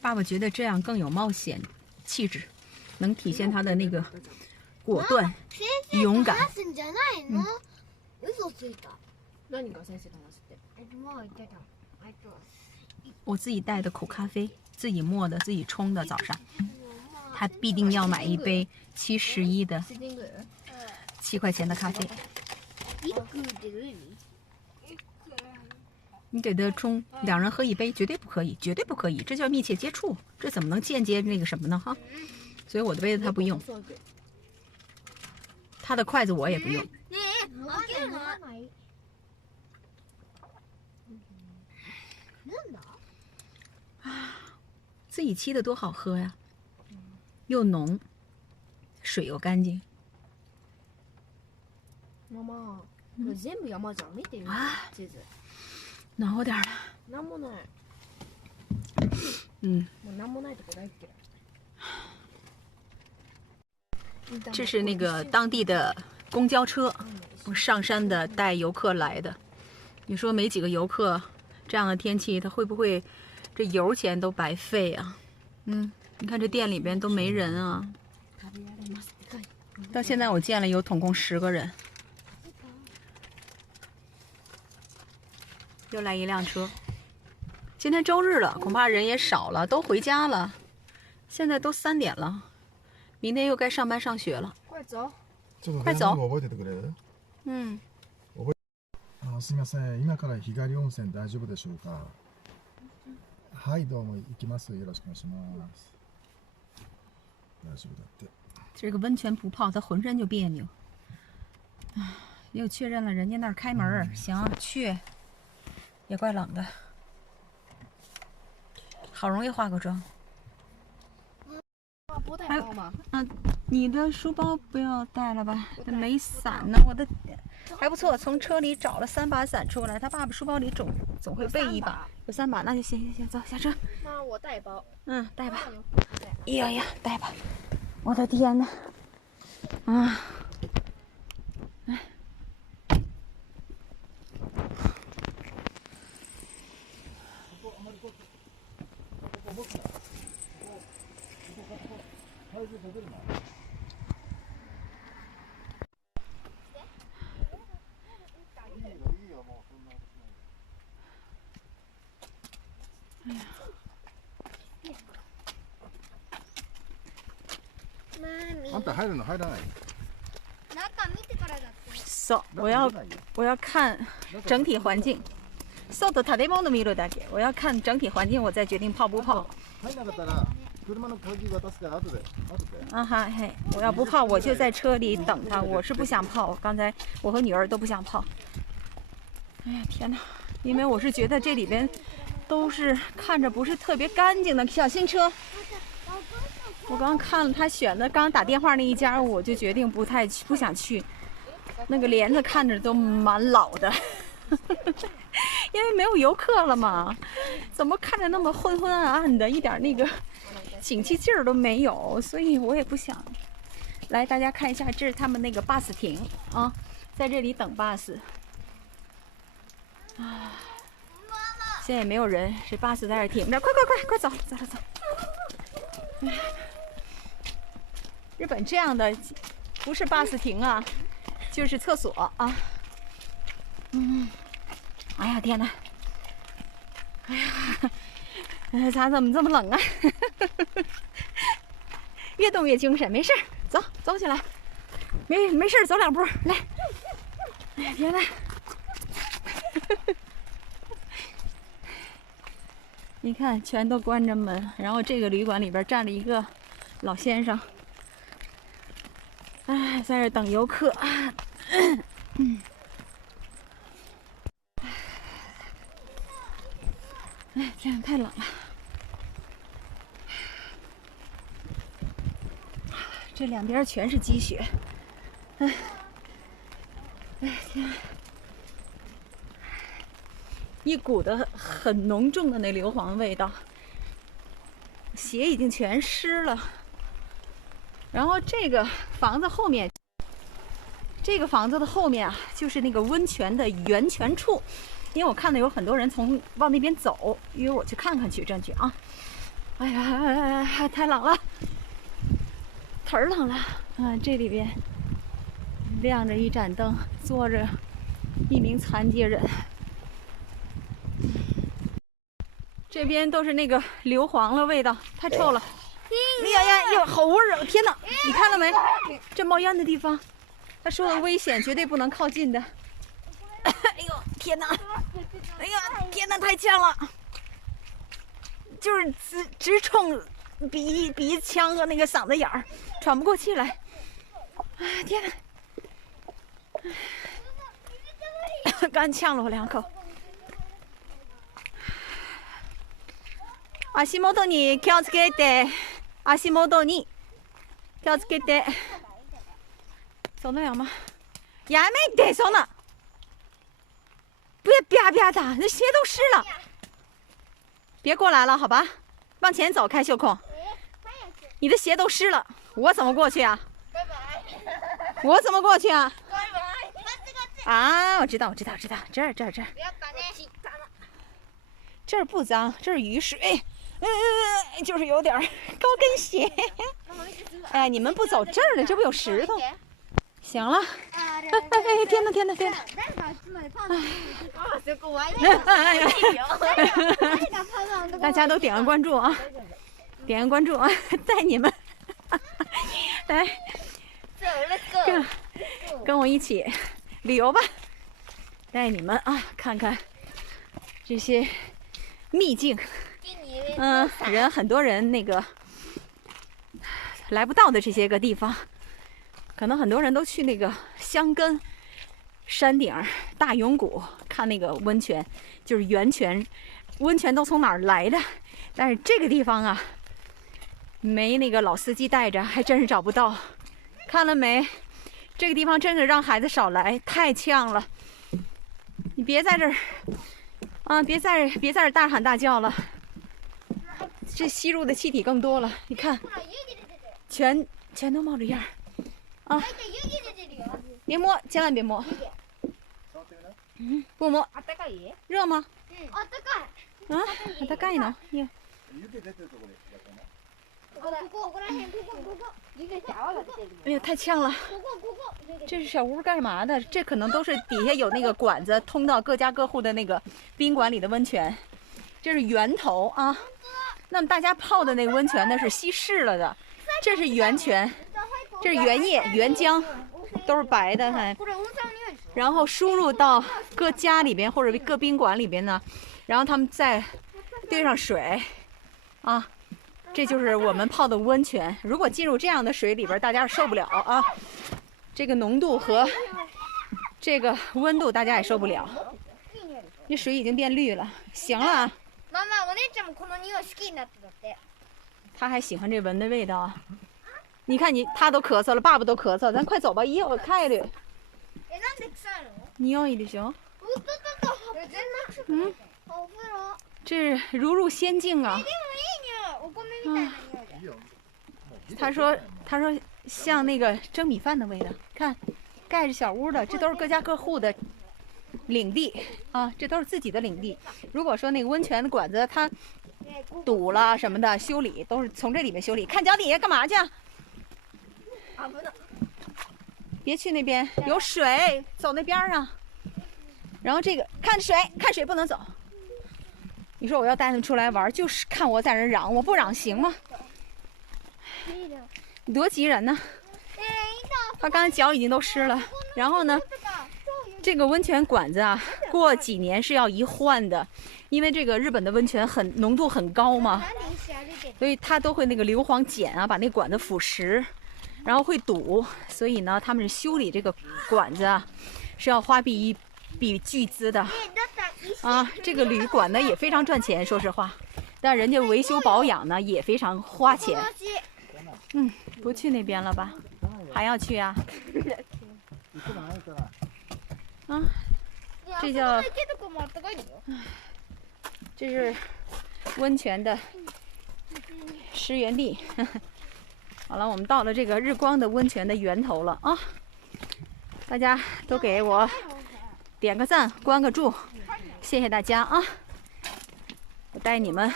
爸爸觉得这样更有冒险气质，能体现他的那个果断、勇敢。我自己带的苦咖啡，自己磨的，自己冲的，早上。他必定要买一杯71的7块钱的咖啡。你给他冲，2人喝一杯，绝对不可以，绝对不可以，这叫密切接触，这怎么能间接那个什么呢？哈，所以我的杯子他不用，他的筷子我也不用。自己沏的多好喝呀，又浓，水又干净。妈妈，これ全部山じゃん。見てみて。地図。暖和点了。なんもない。もうなんもないとこ大っ嫌い。这是那个当地的公交车，我上山的带游客来的。你说没几个游客，这样的天气，他会不会这油钱都白费啊？你看这店里边都没人啊。到现在我见了有总共10个人。又来一辆车。今天周日了，恐怕人也少了，都回家了。现在都3点了，明天又该上班上学了。快走！快走！覚えててくれる？すみません。今から日帰り温泉大丈夫でしょうか？はい、どうも行きます。よろしくお願いします。大丈夫だって。这个温泉不泡，他浑身就别扭。又确认了人家那儿开门，行，去。也怪冷的，好容易化个妆。不带包吗？你的书包不要带了吧？没伞呢，我的还不错，从车里找了3把伞出来。他爸爸书包里总会备一把，有3把，那就行，走下车。那我带包。带吧。呀，带吧。我的天哪！あんた入るの入らない？我要看整体环境。外建物見るだけ。我要看整体环境，我再决定泡不泡。我要不泡，我就在车里等他。我是不想泡，刚才我和女儿都不想泡。哎呀天哪！因为我是觉得这里边都是看着不是特别干净的小新车。我刚看了他选的，刚打电话那一家，我就决定不想去。那个帘子看着都蛮老的。因为没有游客了嘛，怎么看着那么昏昏暗暗的，一点那个景气劲儿都没有，所以我也不想。来，大家看一下，这是他们那个 bus 停啊，在这里等 bus。现在也没有人，这 bus 在这停着，快走！日本这样的不是 bus 停啊，就是厕所啊。哎呀天哪！咋怎么这么冷啊？越动越精神，没事，走起来，没事，走2步，来。哎呀天哪！你看，全都关着门，然后这个旅馆里边站着一个老先生，在这等游客。天太冷了，这两边全是积雪。天，一股的很浓重的那硫磺味道，鞋已经全湿了。然后这个房子后面，这个房子的后面啊，就是那个温泉的源泉处。因为我看到有很多人往那边走，一会儿我去看看去，争取啊。哎呀，太冷了，忒冷了。这里边亮着一盏灯，坐着一名残疾人。这边都是那个硫磺的味道，太臭了。哎呀，好味儿啊！天哪，你看到没？这冒烟的地方，他说的危险，绝对不能靠近的。哎呦，天哪！哎呀，天哪，太呛了，就是直冲鼻腔和那个嗓子眼儿，喘不过气来。哎，天哪！刚呛了我2口。足元に気をつけて。足元に気をつけて。走得了吗？やめてそんな！别啪啪的，那鞋都湿了。别过来了，好吧？往前走，开秀控。你的鞋都湿了，我怎么过去啊？我怎么过去啊？啊，我知道，这儿。这儿不脏，这儿雨水。就是有点高跟鞋。哎，你们不走这儿呢，这不有石头？行了。哎，天哪！大家都点个关注啊！点个关注啊！带你们来跟我一起旅游吧，带你们啊看看这些秘境。很多人那个来不到的这些个地方，可能很多人都去那个箱根山顶大永谷看那个温泉，就是源泉，温泉都从哪儿来的？但是这个地方啊，没那个老司机带着，还真是找不到。看了没？这个地方真是让孩子少来，太呛了。你别在这儿啊，别在这儿大喊大叫了。这吸入的气体更多了，你看，全都冒着烟儿啊！别摸，千万别摸。不摸。热吗？啊，它盖呢。哎呀，太呛了！这是小屋干嘛的？这可能都是底下有那个管子通到各家各户的那个宾馆里的温泉，这是源头啊。那么大家泡的那个温泉呢是稀释了的，这是源泉，这是原液、原浆，都是白的还。然后输入到各家里边或者各宾馆里边呢，然后他们再兑上水，啊，这就是我们泡的温泉。如果进入这样的水里边，大家是受不了啊，这个浓度和这个温度大家也受不了。这水已经变绿了，行了。妈妈，お姉ちゃんもこの匂い好きになってたって。他还喜欢这闻的味道啊！你看他都咳嗽了，爸爸都咳嗽，咱快走吧，一会儿开的。なんで臭いの？匂いでしょ？全然お風呂。这如入仙境啊！でもいい匂い，お米みたいな匂い的。他说像那个蒸米饭的味道，看，盖着小屋的，这都是各家各户的领地啊，这都是自己的领地。如果说那个温泉的管子它堵了什么的，修理都是从这里面修理。看脚底下干嘛去？别去那边，有水，走那边上。然后这个看水不能走。你说我要带他们出来玩，就是看我在这嚷，我不嚷行吗？多急人呢！他刚才脚已经都湿了，然后呢？这个温泉管子啊，过几年是要一换的，因为这个日本的温泉浓度很高嘛，所以它都会那个硫磺碱啊，把那管子腐蚀，然后会堵，所以呢，他们是修理这个管子啊，是要花一笔巨资的啊。这个旅馆呢也非常赚钱，说实话，但人家维修保养呢也非常花钱。不去那边了吧？还要去啊？啊，这叫，这是温泉的湿源地。好了，我们到了这个日光的温泉的源头了啊！大家都给我点个赞，关个注，谢谢大家啊！我带你们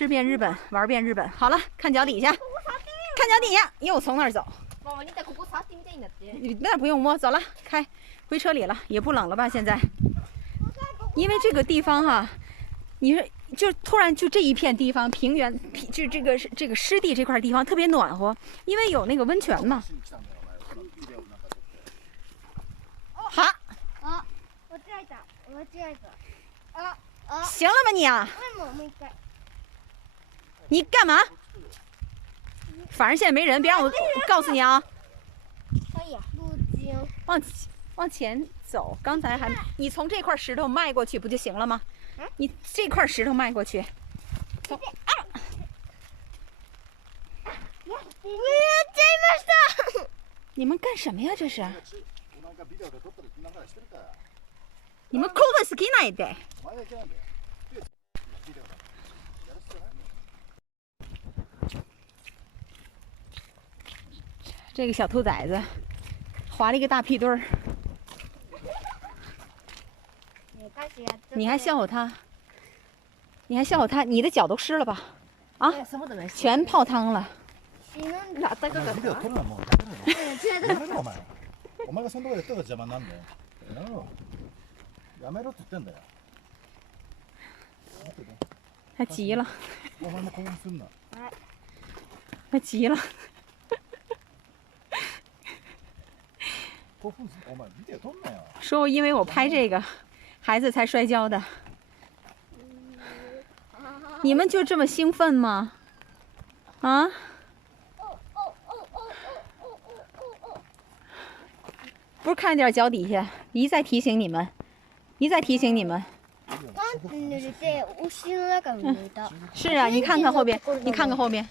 吃遍日本，玩遍日本。好了，看脚底下，看脚底下，又从那儿走。妈妈，你在ここ触ってみたいんだって。你那不用摸，走了，开回车里了，也不冷了吧？现在，因为这个地方哈、你说就突然就这一片地方平原，就这个湿地这块地方特别暖和，因为有那个温泉嘛。好，あ、間違えた。間違えた。あ、あ、行了吧你啊？もう一回。你干嘛？反正现在没人，别让我告诉你啊！可以。路径。往前走，刚才还你从这块石头迈过去不就行了吗？你这块石头迈过去。走啊！やっちゃいました。你们干什么呀？这是？你们興奮好きないで。这个小兔崽子划了一个大屁墩儿，你还笑话他？你还笑话他？你的脚都湿了吧？啊，全泡汤了。あったかかった。ビデオ撮るのもうやめろお前。お前がそんなとこでやったら邪魔なんだよ。やめろ。やめろって言ってんだよ。他急了，お前も興奮すんな。他急了。興奮すんな。お前ビデオ撮んなよ。说因为我拍这个，孩子才摔跤的。你们就这么兴奋吗？啊？不是看点脚底下，一再提醒你们，一再提醒你们。パンって濡れてお尻の中に濡れた。是啊，你看看后边，你看看后边，